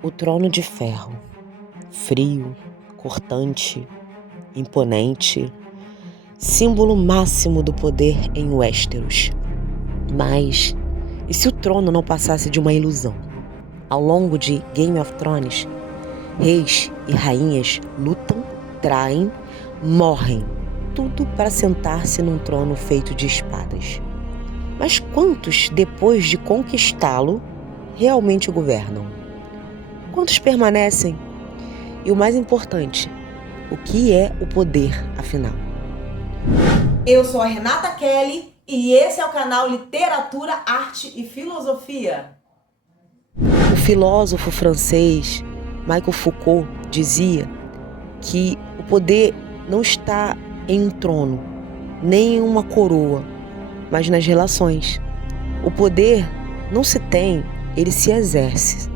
O trono de ferro, frio, cortante, imponente, símbolo máximo do poder em Westeros. Mas, e se o trono não passasse de uma ilusão? Ao longo de Game of Thrones, reis e rainhas lutam, traem, morrem, tudo para sentar-se num trono feito de espadas. Mas quantos, depois de conquistá-lo, realmente o governam? Quantos permanecem? E o mais importante, o que é o poder, afinal? Eu sou a Renata Kelly e esse é o canal Literatura, Arte e Filosofia. O filósofo francês Michel Foucault dizia que o poder não está em um trono, nem em uma coroa, mas nas relações. O poder não se tem, ele se exerce.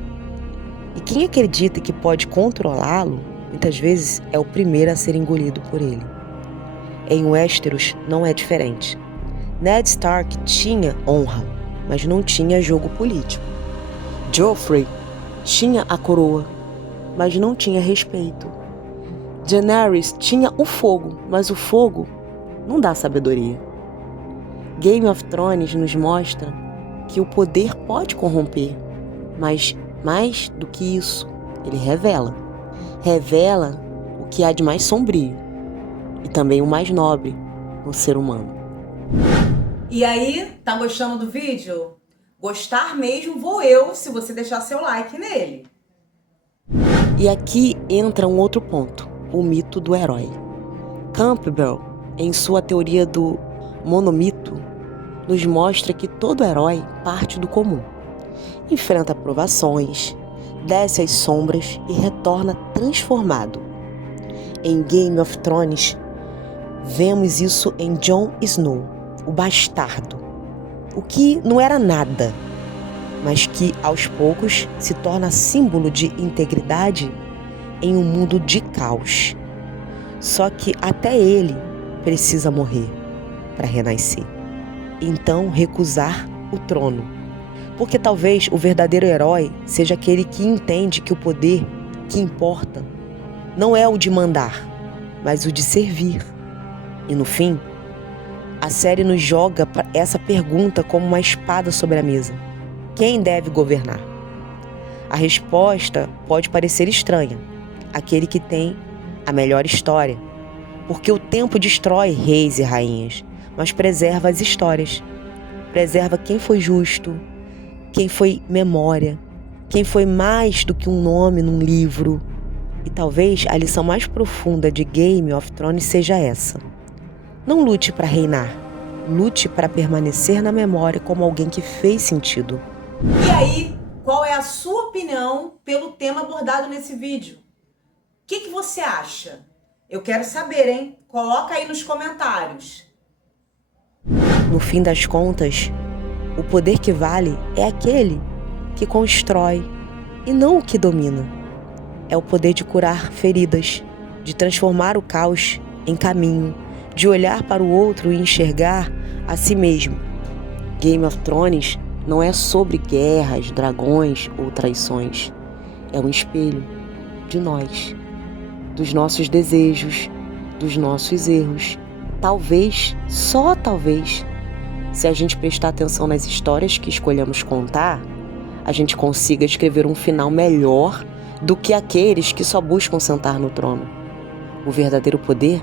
E quem acredita que pode controlá-lo, muitas vezes é o primeiro a ser engolido por ele. Em Westeros não é diferente. Ned Stark tinha honra, mas não tinha jogo político. Joffrey tinha a coroa, mas não tinha respeito. Daenerys tinha o fogo, mas o fogo não dá sabedoria. Game of Thrones nos mostra que o poder pode corromper, mas mais do que isso, ele revela. Revela o que há de mais sombrio e também o mais nobre no ser humano. E aí, tá gostando do vídeo? Gostar mesmo vou eu se você deixar seu like nele. E aqui entra um outro ponto, o mito do herói. Campbell, em sua teoria do monomito, nos mostra que todo herói parte do comum. Enfrenta provações, desce as sombras e retorna transformado. Em Game of Thrones, vemos isso em Jon Snow, o bastardo, o que não era nada, mas que aos poucos se torna símbolo de integridade em um mundo de caos. Só que até ele precisa morrer para renascer. Então recusar o trono. Porque talvez o verdadeiro herói seja aquele que entende que o poder que importa não é o de mandar, mas o de servir. E no fim, a série nos joga essa pergunta como uma espada sobre a mesa. Quem deve governar? A resposta pode parecer estranha. Aquele que tem a melhor história. Porque o tempo destrói reis e rainhas, mas preserva as histórias. Preserva quem foi justo, quem foi memória, quem foi mais do que um nome num livro. E talvez a lição mais profunda de Game of Thrones seja essa. Não lute para reinar, lute para permanecer na memória como alguém que fez sentido. E aí, qual é a sua opinião pelo tema abordado nesse vídeo? O que você acha? Eu quero saber, hein? Coloca aí nos comentários. No fim das contas, o poder que vale é aquele que constrói e não o que domina. É o poder de curar feridas, de transformar o caos em caminho, de olhar para o outro e enxergar a si mesmo. Game of Thrones não é sobre guerras, dragões ou traições. É um espelho de nós, dos nossos desejos, dos nossos erros. Talvez, só talvez, se a gente prestar atenção nas histórias que escolhemos contar, a gente consiga escrever um final melhor do que aqueles que só buscam sentar no trono. O verdadeiro poder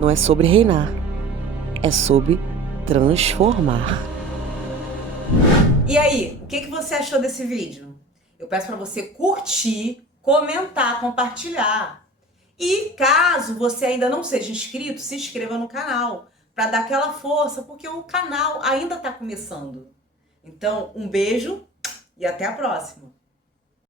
não é sobre reinar, é sobre transformar. E aí, o que você achou desse vídeo? Eu peço para você curtir, comentar, compartilhar. E caso você ainda não seja inscrito, se inscreva no canal para dar aquela força, porque o canal ainda está começando. Então, um beijo e até a próxima!